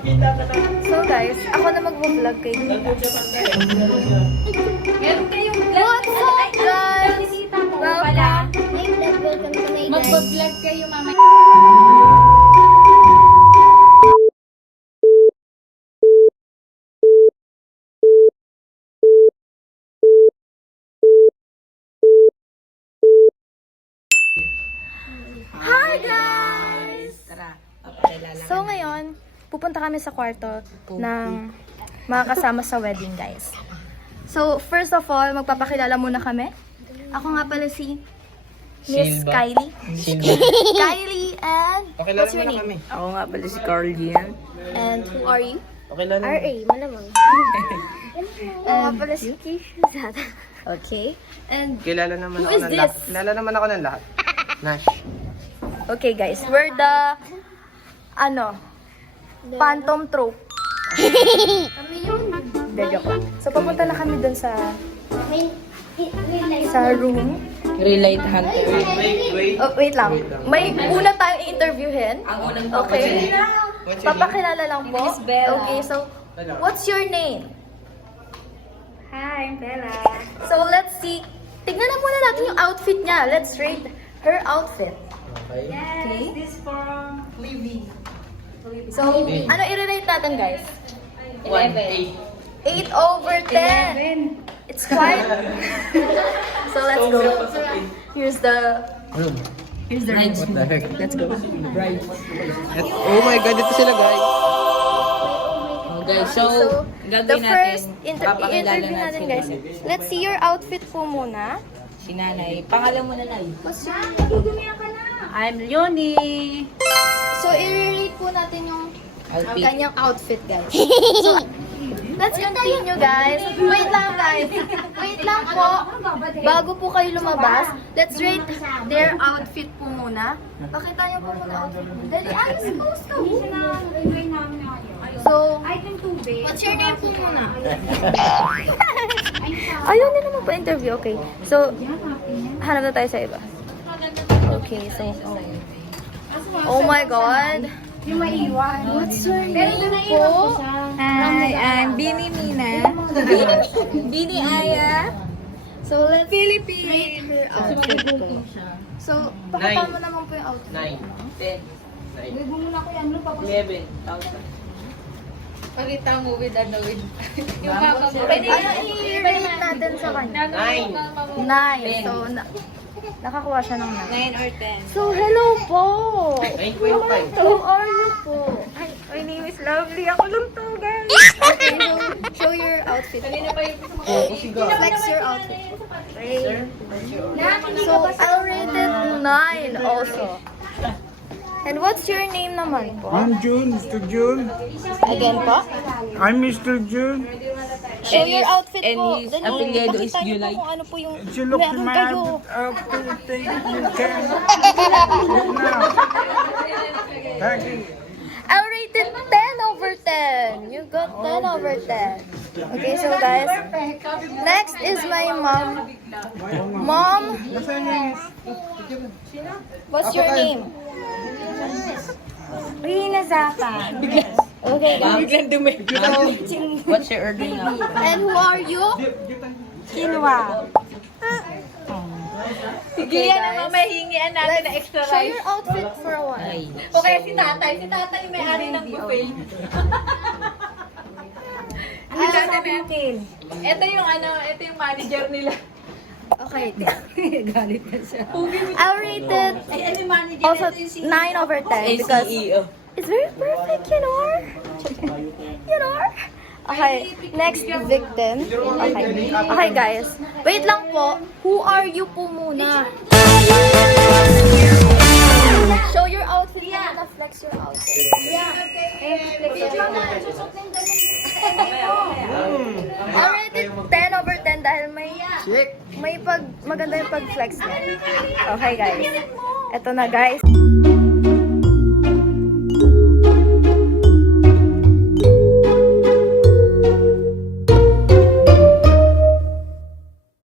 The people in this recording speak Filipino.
So guys, ako na mag-vlog kay Tita. What's up guys? Welcome. Welcome to my Mag-vlog kayo mamaya. Hi guys! Tara. So ngayon, pupunta kami sa kwarto ng mga kasama sa wedding guys. So first of all, magpapakilala muna kami. Ako nga pala si Miss Silva. Kylie. Silva. Kylie and Pakilala what's your mo na name? kami. Ako nga pala si Carl Gian. And who are you? Pakilala mo. RA, malamang. Ako nga pala si Kisha. Okay. And Kilala naman Who ako is ng this? lahat. Kilala naman ako ng lahat. Nash. okay guys, we're the Phantom Trope. Kami yun. Hindi, joke lang. So papunta na kami dun sa May room. Relight Hunter. Wait. Oh, wait lang. May una tayong interviewin. Ang unang Okay. What's your name? Papakilala lang po. Miss Bella. Okay, so what's your name? Hi, I'm Bella. So let's see. Tignan na muna natin yung outfit niya. Let's rate her outfit. Okay. Okay. This from Living. So, ano i-rate natin guys? 11. 8 over 10. It's quite. So let's go. Here's the What the heck? Let's go. Oh my god, ito sila guys. Oh, guys, so, So, the gagawin first natin, interview natin guys. Let's see your outfit po muna. Si Nanay. Pangalan mo na, Nay. What's your I'm Leonie. So, i-rate po natin yung Outfit. kanyang outfit, guys. So, let's continue, guys. Wait lang, guys. Wait lang po. Bago po kayo lumabas, let's rate their outfit po muna. Pakita niyo po muna outfit mo. Dali, supposed to. So, what's your name po muna? Ayaw na naman pa interview. Okay. So, hanap na tayo sa iba. Okay, so, oh my God. What's your name po? Hi, I'm Bini Mina. Bini Aya. So, let's rate her outfit po. So, pakita mo naman po yung outfit. 9. 10. 11. Pakita mo with yung Ano i-rate natin sa kanya? 9. 9. So, nakakuha siya ng 9. 9 or 10. So, hello po! 9.5. Who are you po? Hi, my name is Lovely. Ako lang to, guys. Okay, so, show your outfit. Flex your outfit. Okay. So, I'll rate it 9 also. And what's your name naman po? I'm June, Mr. June. Again po? I'm Mr. June. Show And your his- outfit and po. his Then, apelyido is ipakita niyo po July. kung ano po yung If you look at meron my kayo. everything you can. Look now. Thank you. I'll rate it 10 over 10. You got 10 over 10. Okay, so guys, next is my mom. Mom, what's your name? Rina Zaka. Okay, guys. Biglang dumi. What's your order now? And who are you? Quinoa. Sige, Okay, yan guys. naman mahingian natin na extra Show rice. your outfit for a while. O kaya si tatay. Si tatay yung may-ari ng buffet. Ito yung ito yung manager nila. Okay. Galit na siya. I'll rate it Ay, ano yung manager? also 9 over 10 because CEO. it's very perfect, you know? You know? Okay, next victim. Okay. Okay, guys. Wait lang po. Who are you po muna? Show your outfit muna. Flex your outfit. Yeah. Flex your outfit. I'll rate it 10 over 10 dahil may maganda yung pag-flex niya. Okay, guys. Eto na, guys.